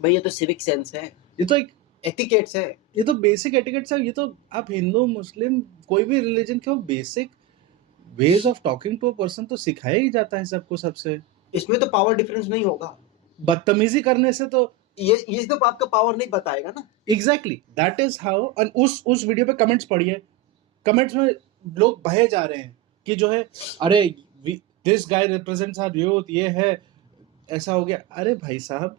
भाई ये तो सिविक सेंस है, ये तो एक एटिकेट्स है। ये तो बेसिक एटिकेट्स है। ये तो आप हिंदू मुस्लिम कोई भी रिलीजन के हो, basic ways of talking to a person तो सिखाया ही जाता है सबको सबसे। इसमें तो पावर डिफरेंस नहीं होगा। बदतमीजी करने से तो ये तो आपका पावर नहीं बताएगा ना। Exactly that is how. उस वीडियो पे कमेंट्स पढ़िए, कमेंट्स में लोग बहे जा रहे हैं कि जो है अरे this guy represents our youth, ये है ऐसा हो गया। अरे भाई साहब,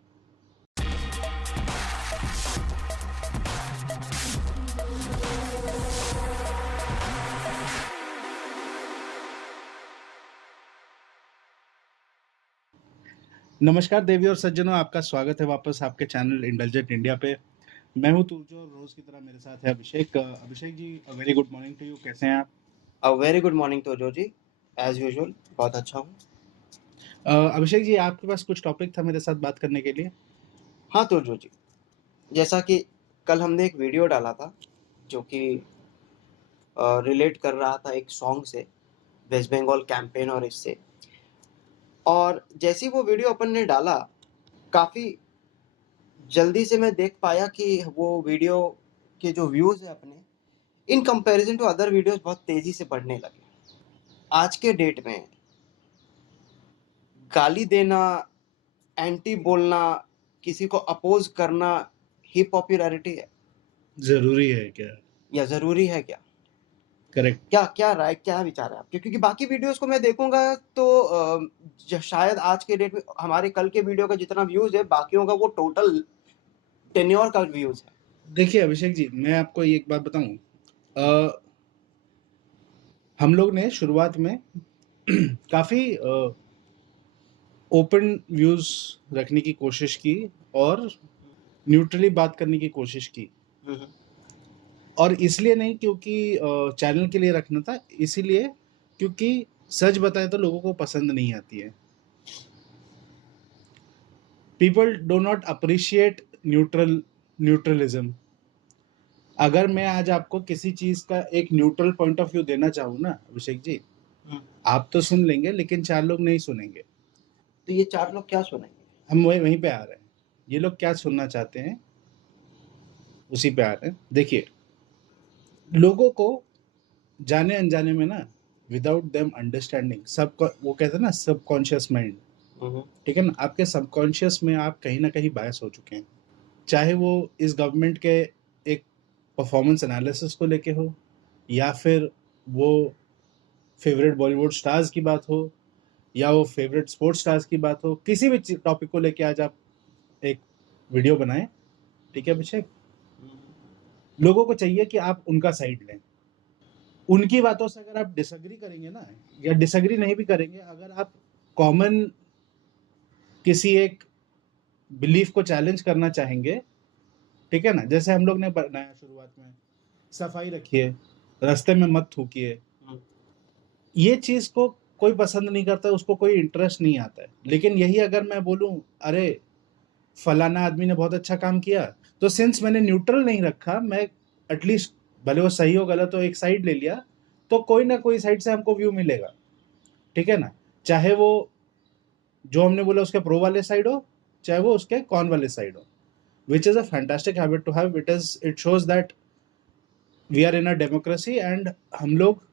नमस्कार देवी और सज्जनों, आपका स्वागत है वापस आपके चैनल इंडल्जेंट इंडिया पे। मैं हूं तुर्जो और रोज की तरह मेरे साथ है Abhishek. Abhishek ji, very good morning to you. कैसे हैं आप? वेरी गुड मॉर्निंग तो जो जी, एज यूजुअल बहुत अच्छा हूँ। अभिषेक जी, आपके पास कुछ टॉपिक था मेरे साथ बात करने के लिए? हाँ तो जो जी, जैसा कि कल हमने एक वीडियो डाला था जो कि रिलेट कर रहा था एक सॉन्ग से, वेस्ट बंगाल कैंपेन और इससे। और जैसी वो वीडियो अपन ने डाला, काफ़ी जल्दी से मैं देख पाया कि वो वीडियो के जो व्यूज़ है अपने, in comparison to other videos बहुत तेज़ी से बढ़ने लगे। आज के डेट में गाली देना, एंटी बोलना, किसी को अपोज करना ही पॉपुलैरिटी है जरूरी है क्या? या ज़रूरी है क्या? करेक्ट। क्या क्या राय, क्या विचार है आपके? क्योंकि बाकी वीडियोस को मैं देखूंगा तो शायद आज के डेट में हमारे कल के वीडियो का जितना व्यूज है, बाकियों का वो टोटल टेन्योर का व्यूज है। देखिए अभिषेक जी, मैं आपको एक बात बताऊं। हम लोग ने शुरुआत में काफी ओपन व्यूज रखने की कोशिश की और न्यूट्रली बात करने की कोशिश की। और इसलिए नहीं क्योंकि चैनल के लिए रखना था, इसीलिए क्योंकि सच बताए तो लोगों को पसंद नहीं आती है। People do not appreciate neutralism. अगर मैं आज आपको किसी चीज का एक न्यूट्रल पॉइंट ऑफ व्यू देना चाहूँ ना अभिषेक जी, आप तो सुन लेंगे लेकिन 4 लोग नहीं सुनेंगे। तो ये 4 लोग क्या सुनेंगे? हम वहीं पे आ रहे हैं। ये लोग क्या सुनना चाहते हैं उसी पे आ रहे हैं। देखिए, लोगों को जाने अनजाने में ना, विदाउट देम अंडरस्टैंडिंग, सब वो कहते हैं ना सबकॉन्शियस माइंड, ठीक है ना, आपके सबकॉन्शियस में आप कहीं ना कहीं बायस हो चुके हैं। चाहे वो इस गवर्नमेंट के एक परफॉर्मेंस एनालिसिस को लेके हो, या फिर वो फेवरेट बॉलीवुड स्टार्स की बात हो, या वो फेवरेट स्पोर्ट्स स्टार्स की बात हो, किसी भी टॉपिक को लेके आज आप एक वीडियो बनाएं, ठीक है अभिषेक। लोगों को चाहिए कि आप उनका साइड लें। उनकी बातों से अगर आप डिसएग्री करेंगे ना, या डिसएग्री नहीं भी करेंगे, अगर आप कॉमन किसी एक बिलीफ को चैलेंज करना चाहेंगे, ठीक है ना, जैसे हम लोग ने बनाया शुरुआत में, सफाई रखिए, रास्ते में मत थूकिए, ये चीज को कोई पसंद नहीं करता, उसको कोई इंटरेस्ट नहीं आता है। लेकिन यही अगर मैं बोलूं, अरे फलाना आदमी ने बहुत अच्छा काम किया, तो सिंस मैंने न्यूट्रल नहीं रखा, मैं एटलीस्ट भले वो सही हो गलत हो एक साइड ले लिया, तो कोई ना कोई साइड से हमको व्यू मिलेगा, ठीक है ना। चाहे वो जो हमने बोला उसके प्रो वाले साइड हो, चाहे वो उसके कॉन वाले साइड हो, which is a fantastic habit to have. It shows that we are in a democracy and हम लोग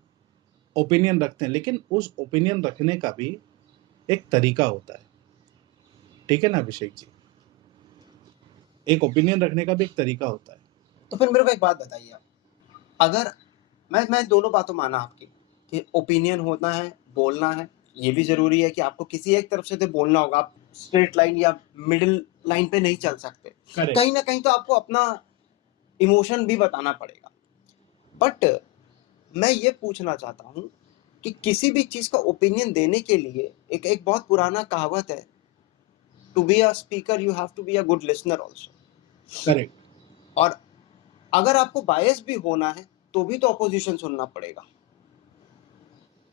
ओपिनियन रखते हैं, लेकिन उस ओपिनियन रखने का भी एक तरीका होता है, ठीक है ना अभिषेक जी। एक ओपिनियन रखने का भी एक तरीका होता है। तो फिर मेरे को एक बात बताइए आप, अगर मैं दोनों बातों माना आपकी कि ओपिनियन होना है, बोलना है, ये भी जरूरी है कि आपको किसी एक तरफ से तो बोलना होगा। आप स्ट्रेट लाइन या मिडिल लाइन पे नहीं चल सकते। Correct. कहीं ना कहीं तो आपको अपना इमोशन भी बताना पड़ेगा। बट मैं ये पूछना चाहता हूँ कि किसी भी चीज का ओपिनियन देने के लिए एक एक बहुत पुराना कहावत है, to be a speaker you have to be a good listener also. Correct. और अगर आपको बायस भी होना है तो भी तो अपोजिशन सुनना पड़ेगा।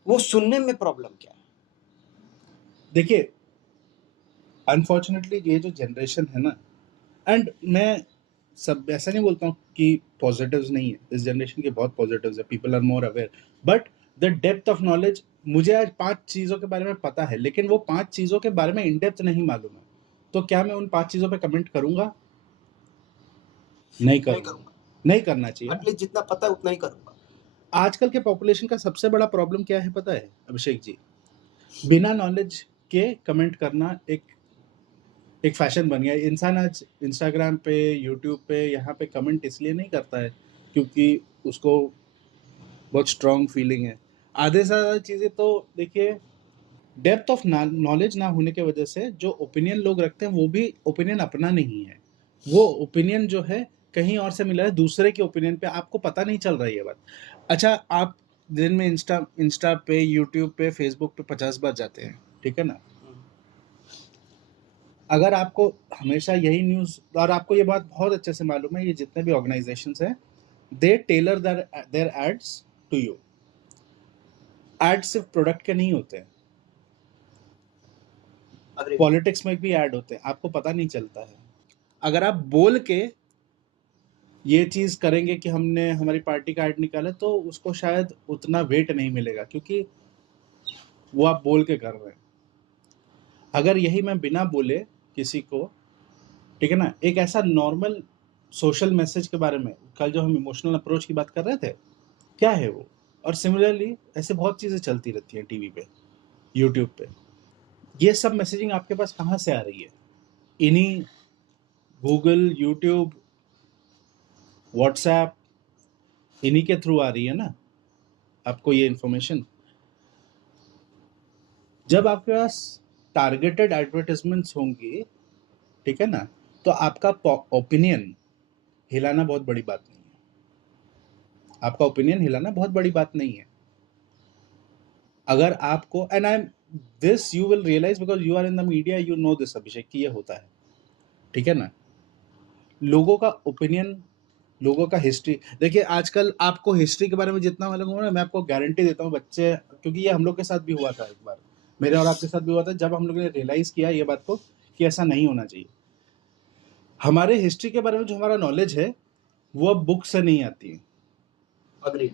वो सुनने में प्रॉब्लम क्या है? देखिए, अनफॉर्चुनेटली ये जो जनरेशन है ना, एंड मैं सब ऐसा नहीं बोलता हूँ कि पॉजिटिव्स नहीं है, इस जनरेशन के बहुत पॉजिटिव्स है, people are more aware, but the depth of knowledge, मुझे आज 5 चीज़ों के बारे में पता है, लेकिन वो 5 चीज़ों के बारे में इन डेप्थ नहीं मालूम है। तो क्या मैं उन 5 चीज़ों पे कमेंट करूँगा? नहीं नहीं करूँगा। करूंगा, नहीं करना चाहिए ना। एटलीस्ट जितना पता है उतना ही करूंगा। आजकल के पॉपुलेशन का सबसे बड़ा प्रॉब्लम क्या है पता है अभिषेक जी? बिना नॉलेज के कमेंट करना एक फैशन बन गया है। इंसान आज इंस्टाग्राम पे, यूट्यूब पे, यहाँ पे कमेंट इसलिए नहीं करता है क्योंकि उसको बहुत स्ट्रॉन्ग फीलिंग है। आधे से ज़्यादा चीज़ें तो देखिए डेप्थ ऑफ नॉलेज ना होने की वजह से जो ओपिनियन लोग रखते हैं वो भी ओपिनियन अपना नहीं है। वो ओपिनियन जो है कहीं और से मिला है, दूसरे के ओपिनियन पे आपको पता नहीं चल रहा है ये बात। अच्छा, आप दिन में इंस्टा पे, यूट्यूब पे, फेसबुक पे 50 बार जाते हैं, ठीक है ना? अगर आपको हमेशा यही न्यूज़, और आपको ये बात बहुत अच्छे से मालूम है, ये जितने भी ऑर्गेनाइजेशंस हैं, they tailor their ads to you. Ads सिर्फ प्रोडक्ट के नहीं होते हैं, Agreed. पॉलिटिक्स में भी ऐड होते हैं, आपको पता नहीं चलता है। अगर आप बोल के ये चीज़ करेंगे कि हमने हमारी पार्टी का ऐड निकाला, तो उसको शायद उतना वेट नहीं मिलेगा क्योंकि वो आप बोल के कर रहे हैं। अगर यही मैं बिना बोले किसी को, ठीक है ना, एक ऐसा नॉर्मल सोशल मैसेज के बारे में, कल जो हम इमोशनल अप्रोच की बात कर रहे थे, क्या है वो? और सिमिलरली ऐसे बहुत चीज़ें चलती रहती हैं टीवी पे, यूट्यूब पे। ये सब मैसेजिंग आपके पास कहाँ से आ रही है? इन्हीं गूगल, यूट्यूब, व्हाट्सएप, इन्हीं के थ्रू आ रही है ना आपको ये इन्फॉर्मेशन। जब आपके पास टारगेटेड एडवर्टाइजमेंट्स होंगी, ठीक है ना, तो आपका ओपिनियन हिलाना बहुत बड़ी बात नहीं है। आपका ओपिनियन हिलाना बहुत बड़ी बात नहीं है। अगर आपको, and I am this you will realise because you are in the media, you know this Abhishek कि ये होता है, ठीक है ना। लोगों का ओपिनियन, लोगों का हिस्ट्री, देखिए आजकल आपको हिस्ट्री के बारे में जितना मालूम होगा ना, मैं आपको गारंटी देता हूँ बच्चे, क्योंकि ये हम लोग के साथ भी हुआ था एक बार, मेरे और आपके साथ भी हुआ था, जब हम लोगों ने रियलाइज किया ये बात को कि ऐसा नहीं होना चाहिए। हमारे हिस्ट्री के बारे में जो हमारा नॉलेज है वो अब बुक से नहीं आती है, Agreed.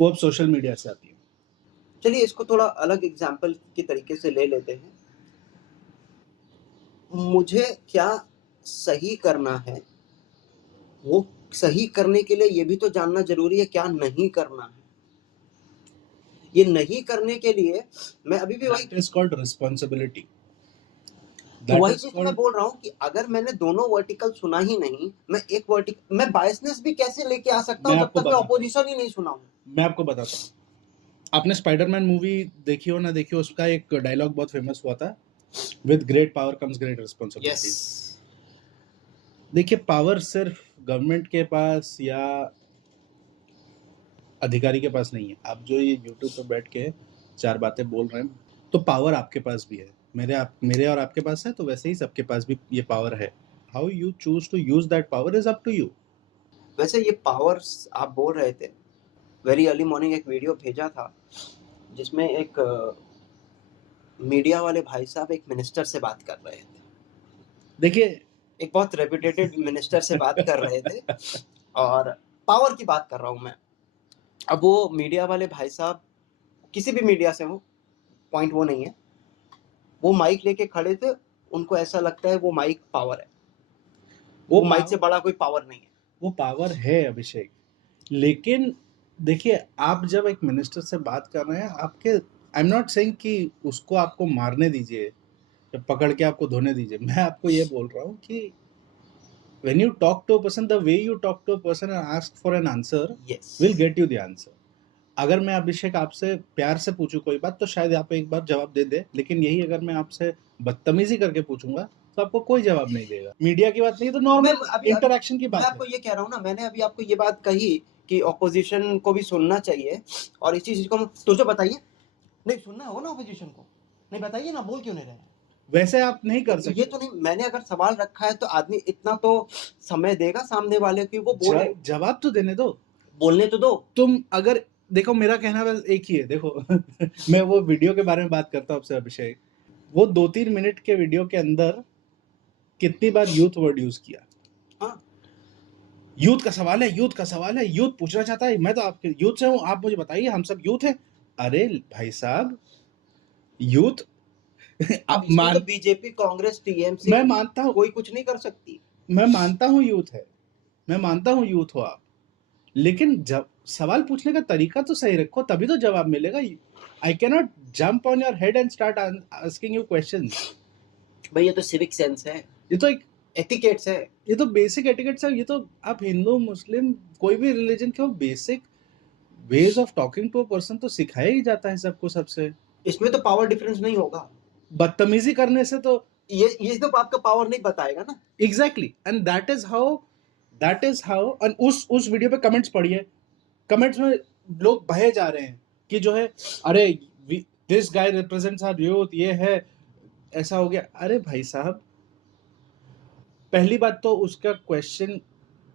वो अब सोशल मीडिया से आती है। चलिए इसको थोड़ा अलग एग्जाम्पल के तरीके से ले लेते हैं। मुझे क्या सही करना है, वो सही करने के लिए ये भी तो जानना जरूरी है क्या नहीं करना है। ये नहीं करने के लिए मैं अभी भी That is called responsibility. वही चीज मैं बोल रहा हूँ कि अगर मैंने दोनों वर्टिकल सुना ही नहीं, मैं एक वर्टिकल, मैं बायसनेस भी कैसे लेके आ सकता हूँ जब तक मैं ऑपोजिशन ही नहीं सुना हूँ। मैं आपको बताता हूँ, आपने स्पाइडरमैन मूवी देखी हो ना देखी हो, उसका एक डायलॉग बहुत फेमस हुआ था, with great power comes great responsibility. देखिए, पावर सिर्फ गवर्नमेंट के पास या अधिकारी के पास नहीं है। आप जो ये यूट्यूब पर बैठ के 4 बातें बोल रहे हैं, तो पावर आपके पास भी है, मेरे और आपके पास है, तो वैसे ही सबके पास भी ये पावर है। How you choose to use that power is up to you. वैसे ये पावर्स आप बोल रहे थे, वेरी अर्ली मॉर्निंग एक वीडियो भेजा था जिसमें एक मीडिया वाले भाई साहब एक मिनिस्टर से बात कर रहे थे। देखिए, एक बहुत रेपुटेटेड मिनिस्टर से बात कर रहे थे और पावर की बात कर रहा हूँ मैं। अब वो मीडिया वाले भाई साहब किसी भी मीडिया से हो, पॉइंट वो नहीं है, वो माइक लेके खड़े थे, उनको ऐसा लगता है वो माइक पावर है, वो माइक से बड़ा कोई पावर नहीं है। वो पावर है अभिषेक, लेकिन देखिए आप जब एक मिनिस्टर से बात कर रहे हैं, आपके, आई एम नॉट सेइंग कि उसको आपको मारने दीजिए या पकड़ के आपको धोने दीजिए। मैं आपको ये बोल रहा हूँ कि when you talk to a person, the way you talk to a person and ask for an answer, yes, will get you the answer. अगर मैं अभिषेक आपसे प्यार से पूछूं कोई बात, तो शायद आप एक बार जवाब दे दे, लेकिन यही अगर मैं आपसे बदतमीजी करके पूछूंगा तो आपको कोई जवाब नहीं देगा। मीडिया की बात नहीं, तो नॉर्मल इंटरेक्शन की बात है। मैं आपको ये कह रहा हूँ ना, मैंने अभी आपको ये बात कही कि ऑपोजिशन को भी सुनना चाहिए, और इसी चीज को तो जो बताइए, नहीं सुनना हो ना ऑपोजिशन को, नहीं बताइए ना, बोल क्यों नहीं रहे? वैसे आप नहीं कर सकते। ये तो नहीं, मैंने अगर सवाल रखा है तो आदमी इतना तो समय देगा सामने वाले की, वो बोले, जवाब तो देने दो, बोलने तो दो। तुम अगर देखो, मेरा कहना बस एक ही है, देखो मैं वो वीडियो के बारे में बात करता हूँ आपसे अभिषेक, वो 2-3 मिनट के वीडियो के अंदर कितनी बार यूथ वर्ड यूज किया। हाँ, यूथ का सवाल है, यूथ का सवाल है, यूथ पूछना चाहता है, मैं तो आपके यूथ से हूँ, आप मुझे बताइए, हम सब यूथ हैं। अरे भाई साहब, यूथ अब आप इसमें तो मान बीजेपी, कांग्रेस, टीएमसी मैं मानता हूँ कोई कुछ नहीं कर सकती। मैं मानता हूँ यूथ है, मैं मानता हूँ यूथ हो आप, लेकिन जब सवाल पूछने का तरीका तो सही रखो, तभी तो जवाब मिलेगा। I cannot jump on your head and start asking you questions. भाई ये तो सिविक सेंस है, ये तो एक एथिकेट्स है। ये तो बेसिक एटिकेट्स है। ये तो आप हिंदू मुस्लिम कोई भी रिलीजन के हो, basic ways of talking to a person तो सिखाया ही जाता है सबको सबसे। इसमें तो पावर डिफरेंस नहीं होगा, बदतमीजी करने से तो ये तो आपका पावर नहीं बताएगा ना। Exactly, and that is how and उस वीडियो पे कमेंट्स पढ़िए, कमेंट्स में लोग बहे जा रहे हैं कि जो है, अरे this guy represents our youth, ये है, ऐसा हो गया। अरे भाई साहब, पहली बात तो उसका क्वेश्चन,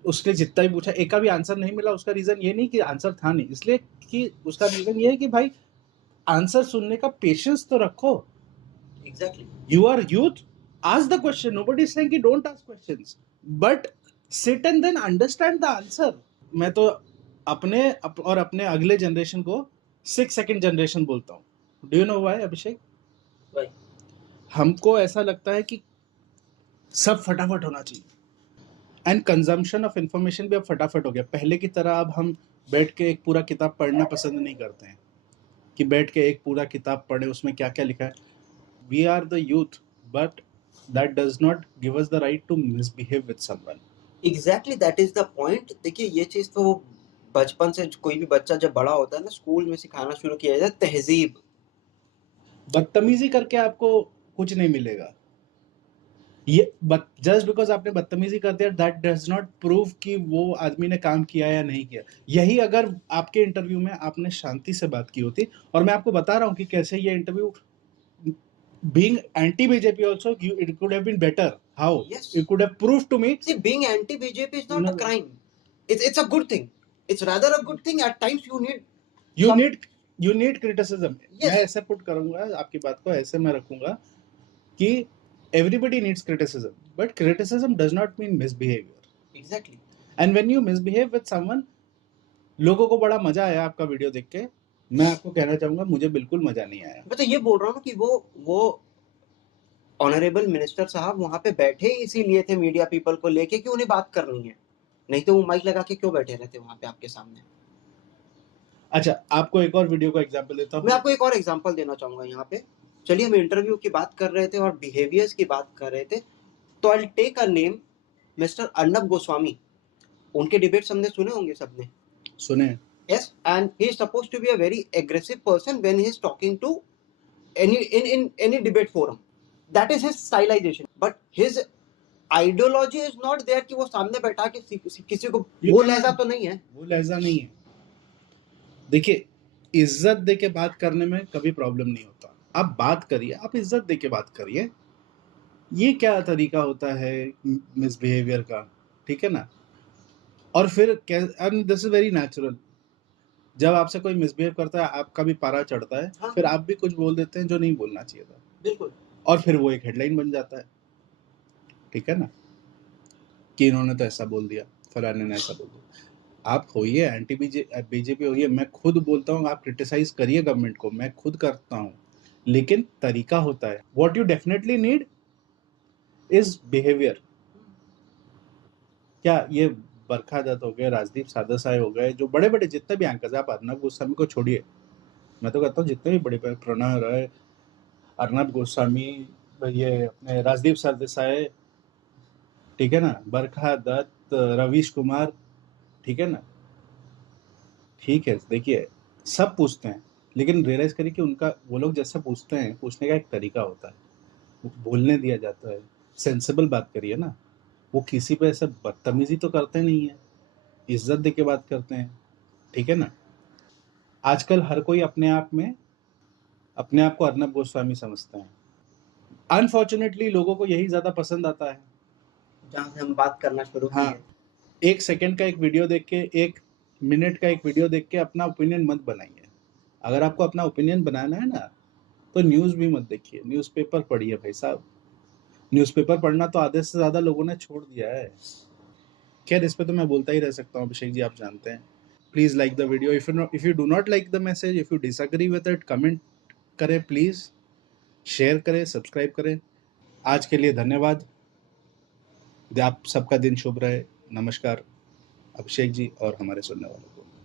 उसने जितना भी पूछा एक का भी आंसर नहीं मिला। उसका रीजन ये नहीं कि आंसर था नहीं, इसलिए कि उसका रीजन ये है कि भाई आंसर सुनने का पेशेंस तो रखो। Exactly. You are youth, ask the question. Nobody is saying कि don't ask questions, but sit and then understand the answer. मैं तो और अपने अगले जनरेशन को 6 सेकंड जनरेशन बोलता हूँ। डू यू नो व्हाई अभिषेक? भाई हमको ऐसा लगता है कि सब फटाफट होना चाहिए, एंड कंजम्पशन ऑफ इंफॉर्मेशन भी अब फटाफट हो गया। पहले की तरह अब हम बैठ के एक पूरा किताब पढ़ना पसंद नहीं करते हैं कि बैठ के एक पूरा किताब पढ़े उसमें क्या क्या लिखा है। We are the youth, but that does not give us the right to misbehave with someone. Exactly that is the point. देखिए ये चीज तो बचपन से कोई भी बच्चा जब बड़ा होता है ना, स्कूल में सिखाना शुरू किया जाए तहजीब। बदतमीजी करके आपको कुछ नहीं मिलेगा। ये जस्ट बिकॉज आपने बदतमीजी कर दिया, दैट डज नॉट प्रूव कि वो आदमी ने काम किया या नहीं किया। यही अगर आपके इंटरव्यू में आपने शांति से बात की होती, और मैं आपको बता रहा हूँ कि कैसे ये interview, being anti BJP also, it could have been better. How? Yes. You could have proved to me. See, being anti BJP is not No, a crime. It's a good thing. It's rather a good thing. At times you need you need criticism. Yes. मैं ऐसे put करूंगा आपकी बात को, ऐसे मैं रखूंगा कि everybody needs criticism, but criticism does not mean misbehavior. Exactly. And when you misbehave with someone, लोगों को बड़ा मजा आया आपका वीडियो देख के। मैं आपको कहना चाहूंगा मुझे बिल्कुल मजा नहीं आया। मैं तो ये बोल रहा हूँ कि वो ऑनरेबल मिनिस्टर साहब वहां पे बैठे इसीलिए थे मीडिया पीपल को लेके कि उन्हें बात करनी है, नहीं तो वो माइक लगा के क्यों बैठे रहते वहां पे आपके सामने। अच्छा, आपको एक और वीडियो का एग्जांपल देता हूँ। मैं आपको एक और एग्जांपल देना चाहूंगा यहाँ पे। चलिए, हम इंटरव्यू की बात कर रहे थे और बिहेवियर्स की बात कर रहे थे, तो I take a name, mister Arnab Goswami. उनके डिबेट्स हमने सुने होंगे सबने। सुने। Yes, and he is supposed to be a very aggressive person when he is talking to in any debate forum. That is his stylization, but his ideology is not there कि वो सामने बैठा के किसी को, वो लहजा तो नहीं है। वो लहजा नहीं है। देखिए, इज्जत दे के बात करने में कभी प्रॉब्लम नहीं होता। आप बात करिए, आप इज्जत दे के बात करिए। ये क्या तरीका होता है मिसबिहेवियर का, ठीक है ना? और फिर दिस इज वेरी नेचुरल। जब आपसे कोई मिसबिहेव करता है, आपका भी पारा चढ़ता है। हाँ। फिर आप भी कुछ बोल देते हैं जो नहीं बोलना चाहिए था। बिल्कुल। और फिर वो एक हेडलाइन बन जाता है, ठीक है ना, कि इन्होंने तो ऐसा बोल दिया, फलाने ने ऐसा बोल दिया। आप होइए एंटी बीजेपी होइए, मैं खुद बोलता हूँ आप क्रिटिसाइज करिए गवर्नमेंट को, मैं खुद करता हूँ, लेकिन तरीका होता है। What you definitely need is behaviour. क्या ये बरखा दत्त हो गए, राजदीप साधसाई हो गए, जो बड़े बड़े जितने भी एंकर्स, आप अर्नब गोस्वामी को छोड़िए, मैं तो कहता हूँ जितने भी बड़े बड़े, प्रणय राय, अर्नब गोस्वामी, ये अपने राजदीप सरदेसाई, ठीक है ना, बरखा दत्त, रवीश कुमार, ठीक है ना, ठीक है। देखिए, सब पूछते हैं, लेकिन रियलाइज करिए कि उनका, वो लोग जैसा पूछते हैं, पूछने का एक तरीका होता है, बोलने दिया जाता है। सेंसिबल बात करिए ना। वो किसी पे ऐसे बदतमीजी तो करते नहीं है, इज्जत दे के बात करते हैं, ठीक है ना। आजकल हर कोई अपने आप को अर्नब गोस्वामी समझते हैं। अनफॉर्चुनेटली लोगों को यही ज्यादा पसंद आता है, जहाँ से हम बात करना शुरू किए। हाँ, 1 सेकंड का एक वीडियो देख के, 1 मिनट का एक वीडियो देख के अपना ओपिनियन मत बनाइए। अगर आपको अपना ओपिनियन बनाना है ना, तो न्यूज़ भी मत देखिए, न्यूज़पेपर पढ़िए भाई साहब। न्यूज़पेपर पढ़ना तो आधे से ज़्यादा लोगों ने छोड़ दिया है। खैर, इस पे तो मैं बोलता ही रह सकता हूँ अभिषेक जी, आप जानते हैं। Please like the video. If you do not like the message, if you disagree with it, comment करें प्लीज़। शेयर करें, सब्सक्राइब करें। आज के लिए धन्यवाद। आप सबका दिन शुभ रहे। नमस्कार अभिषेक जी और हमारे सुनने वालों को।